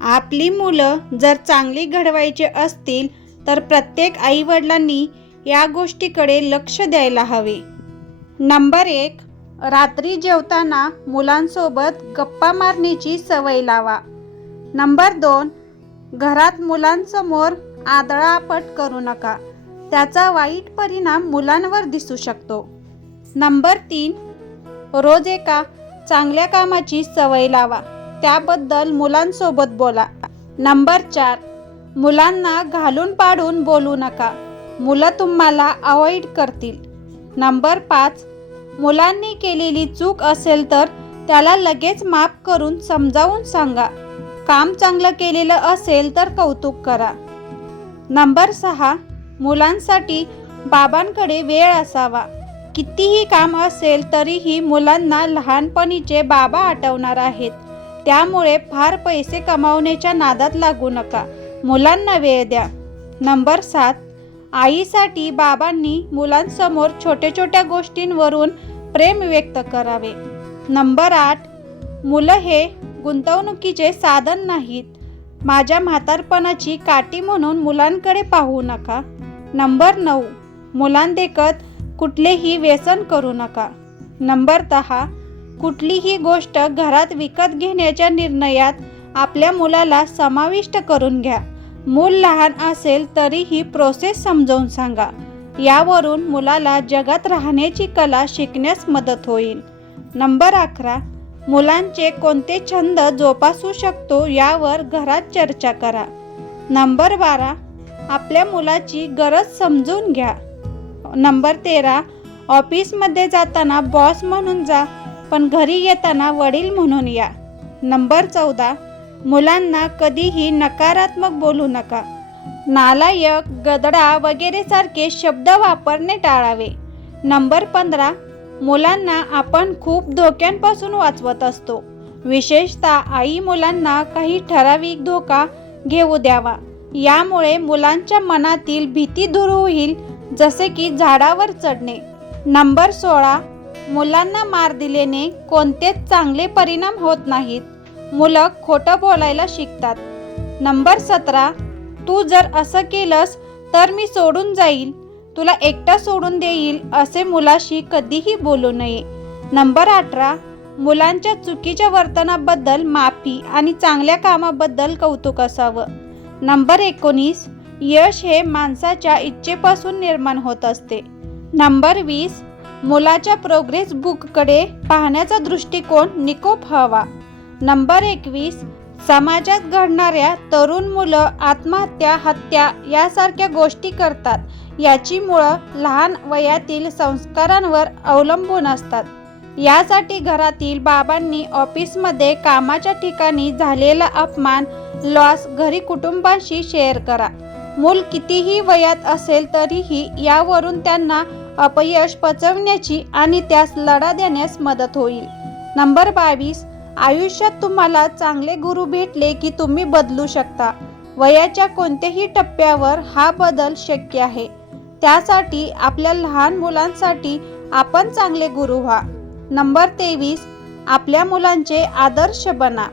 आपली मुलं जर चांगली घडवायची असतील तर प्रत्येक आईवडिलांनी या गोष्टीकडे लक्ष द्यायला हवे. नंबर एक रात्री जेवताना मुलांसोबत गप्पा मारण्याची सवय लावा. नंबर दोन घरात मुलांसमोर आदळापट करू नका. त्याचा वाईट परिणाम मुलांवर दिसू शकतो. नंबर तीन रोज एका चांगल्या कामाची सवय लावा. त्याबद्दल मुलांसोबत बोला. नंबर चार. मुलांना घालून पाडून बोलू नका. मुलं तुम्हाला अवॉइड करतील. नंबर पाच. मुलांनी केलेली चूक असेल तर त्याला लगेच माफ करून समजावून सांगा. काम चांगलं केलेलं असेल तर कौतुक करा. नंबर सहा. मुलांसाठी बाबांकडे वेळ असावा. कितीही काम असेल तरीही मुलांना लहानपणीचे बाबा आठवणार आहेत. त्यामुळे फार पैसे कमावण्याच्या नादात लागू नका. मुलांना वेळ द्या. नंबर सात आईसाठी बाबांनी मुलांसमोर छोट्या छोट्या गोष्टींवरून प्रेम व्यक्त करावे. नंबर आठ मुलं हे गुंतवणुकीचे साधन नाहीत. माझ्या म्हातारपणाची काठी म्हणून मुलांकडे पाहू नका. नंबर नऊ मुलांदेखत कुठलेही व्यसन करू नका. नंबर दहा कुठलीही गोष्ट घरात विकत घेण्याच्या निर्णयात आपल्या मुलाला समाविष्ट करून घ्या. मूल लहान असेल तरीही प्रोसेस समजावून सांगा. यावरून मुलाला जगात राहण्याची कला शिकण्यास मदत होईल. नंबर अकरा. मुलांचे कोणते छंद जोपासू शकतो यावर घरात चर्चा करा. नंबर बारा. आपल्या मुलाची गरज समजून घ्या. नंबर तेरा. ऑफिसमध्ये जाताना बॉस म्हणून जा. पण घरी येताना वडील म्हणून या. नंबर चौदा मुलांना कधीही नकारात्मक बोलू नका. नालायक गदडा वगैरे सारखे शब्द वापरणे टाळावे. नंबर पंधरा मुलांना आपण खूप धोक्यांपासून वाचवत असतो. विशेषतः आई मुलांना काही ठराविक धोका घेऊ द्यावा. यामुळे मुलांच्या मनातील भीती दूर होईल जसे की झाडावर चढणे. नंबर सोळा मुलांना मार दिल्याने कोणतेच चांगले परिणाम होत नाहीत. मुलं खोटं बोलायला शिकतात. नंबर सतरा तू जर असं केलंस तर मी सोडून जाईल. तुला एकटा सोडून देईल असे मुलाशी कधीही बोलू नये. नंबर अठरा मुलांच्या चुकीच्या वर्तनाबद्दल माफी आणि चांगल्या कामाबद्दल कौतुक असावं. नंबर एकोणीस यश हे माणसाच्या इच्छेपासून निर्माण होत असते. नंबर वीस मुलाच्या प्रोग्रेस बुककडे पाहण्याचा दृष्टिकोन निकोप हवा. नंबर एकवीस समाजात घडणाऱ्या तरुण मुलं आत्महत्या हत्या यासारख्या गोष्टी करतात. याची मुळं लहान वयातील संस्कारांवर अवलंबून असतात. यासाठी घरातील बाबांनी ऑफिसमध्ये कामाच्या ठिकाणी झालेला अपमान लॉस घरी कुटुंबाशी शेअर करा. मूल कितीही वयात असेल तरीही यावरून त्यांना अपयश पचवण्याची आणि त्यास लढा देण्यास मदत होईल. नंबर बावीस आयुष्यात तुम्हाला चांगले गुरु भेटले की तुम्ही बदलू शकता. वयाच्या कोणत्याही टप्प्यावर हा बदल शक्य आहे. त्यासाठी आपल्या लहान मुलांसाठी आपण चांगले गुरु व्हा. नंबर तेवीस आपल्या मुलांचे आदर्श बना.